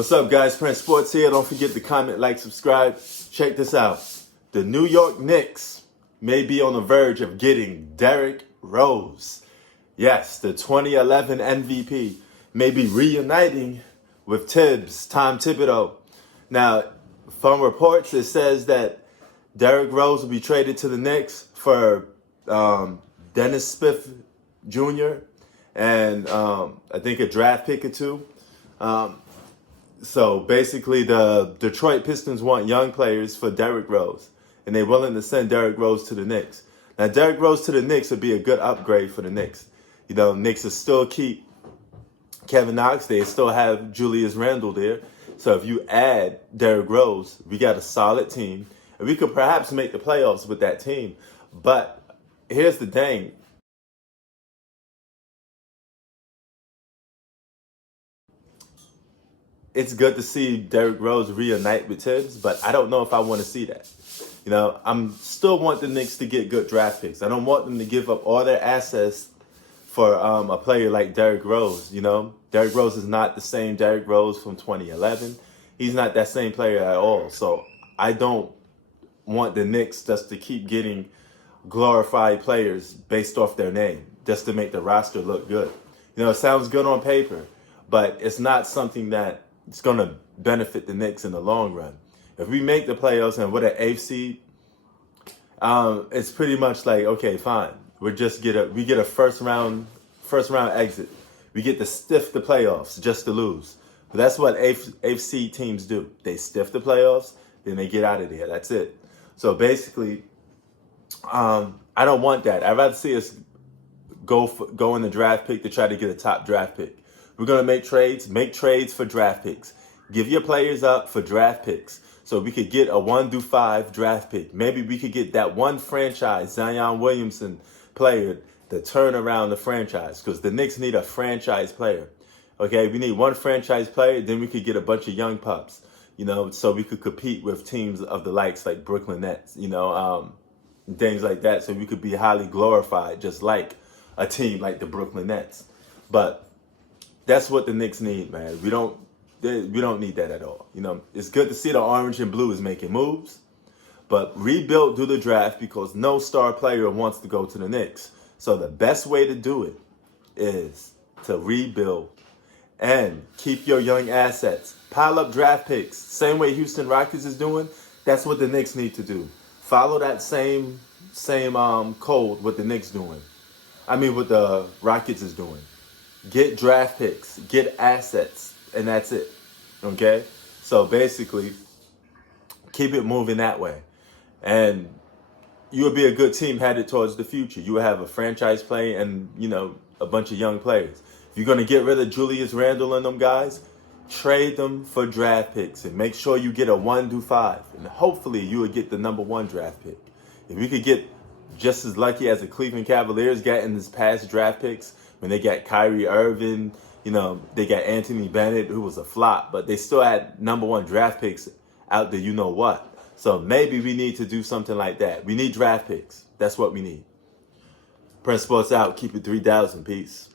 What's up, guys? Prince Sports here. Don't forget to comment, like, subscribe. Check this out. The New York Knicks may be on the verge of getting Derrick Rose. Yes, the 2011 MVP may be reuniting with Tom Thibodeau. Now, from reports, it says that Derrick Rose will be traded to the Knicks for Dennis Smith Jr. and I think a draft pick or two. So basically, the Detroit Pistons want young players for Derrick Rose, and they're willing to send Derrick Rose to the Knicks. Now, Derrick Rose to the Knicks would be a good upgrade for the Knicks. You know, Knicks will still keep Kevin Knox. They still have Julius Randle there. So if you add Derrick Rose, we got a solid team, and we could perhaps make the playoffs with that team. But here's the thing. It's good to see Derrick Rose reunite with Tibbs, but I don't know if I want to see that. You know, I'm still want the Knicks to get good draft picks. I don't want them to give up all their assets for a player like Derrick Rose. You know, Derrick Rose is not the same Derrick Rose from 2011. He's not that same player at all. So I don't want the Knicks just to keep getting glorified players based off their name just to make the roster look good. You know, it sounds good on paper, but it's not something that it's going to benefit the Knicks in the long run. If we make the playoffs and we're the 8th seed, it's pretty much like, okay, fine. We get a first round exit. We get to stiff the playoffs just to lose. But that's what 8th seed teams do. They stiff the playoffs, then they get out of there. That's it. So basically, I don't want that. I'd rather see us go in the draft pick to try to get a top draft pick. We're going to make trades for draft picks. Give your players up for draft picks so we could get a 1 through 5 draft pick. Maybe we could get that one franchise, Zion Williamson player, to turn around the franchise, because the Knicks need a franchise player. Okay, we need one franchise player, then we could get a bunch of young pups, you know, so we could compete with teams of the likes like Brooklyn Nets, you know, things like that, so we could be highly glorified just like a team like the Brooklyn Nets. But that's what the Knicks need, man. We don't need that at all. You know, it's good to see the orange and blue is making moves, but rebuild through the draft, because no star player wants to go to the Knicks. So the best way to do it is to rebuild and keep your young assets. Pile up draft picks. Same way Houston Rockets is doing. That's what the Knicks need to do. Follow that same code what the Knicks doing. I mean, what the Rockets is doing. Get draft picks, get assets, and that's it. Okay? So basically, keep it moving that way. And you'll be a good team headed towards the future. You will have a franchise player and, you know, a bunch of young players. If you're going to get rid of Julius Randle and them guys, trade them for draft picks and make sure you get a 1 through 5. And hopefully you will get the number 1 draft pick. If we could get just as lucky as the Cleveland Cavaliers got in this past draft picks, when they got Kyrie Irving, you know, they got Anthony Bennett, who was a flop, but they still had number 1 draft picks out there, you know what. So maybe we need to do something like that. We need draft picks. That's what we need. Prince Sports out. Keep it 3,000. Peace.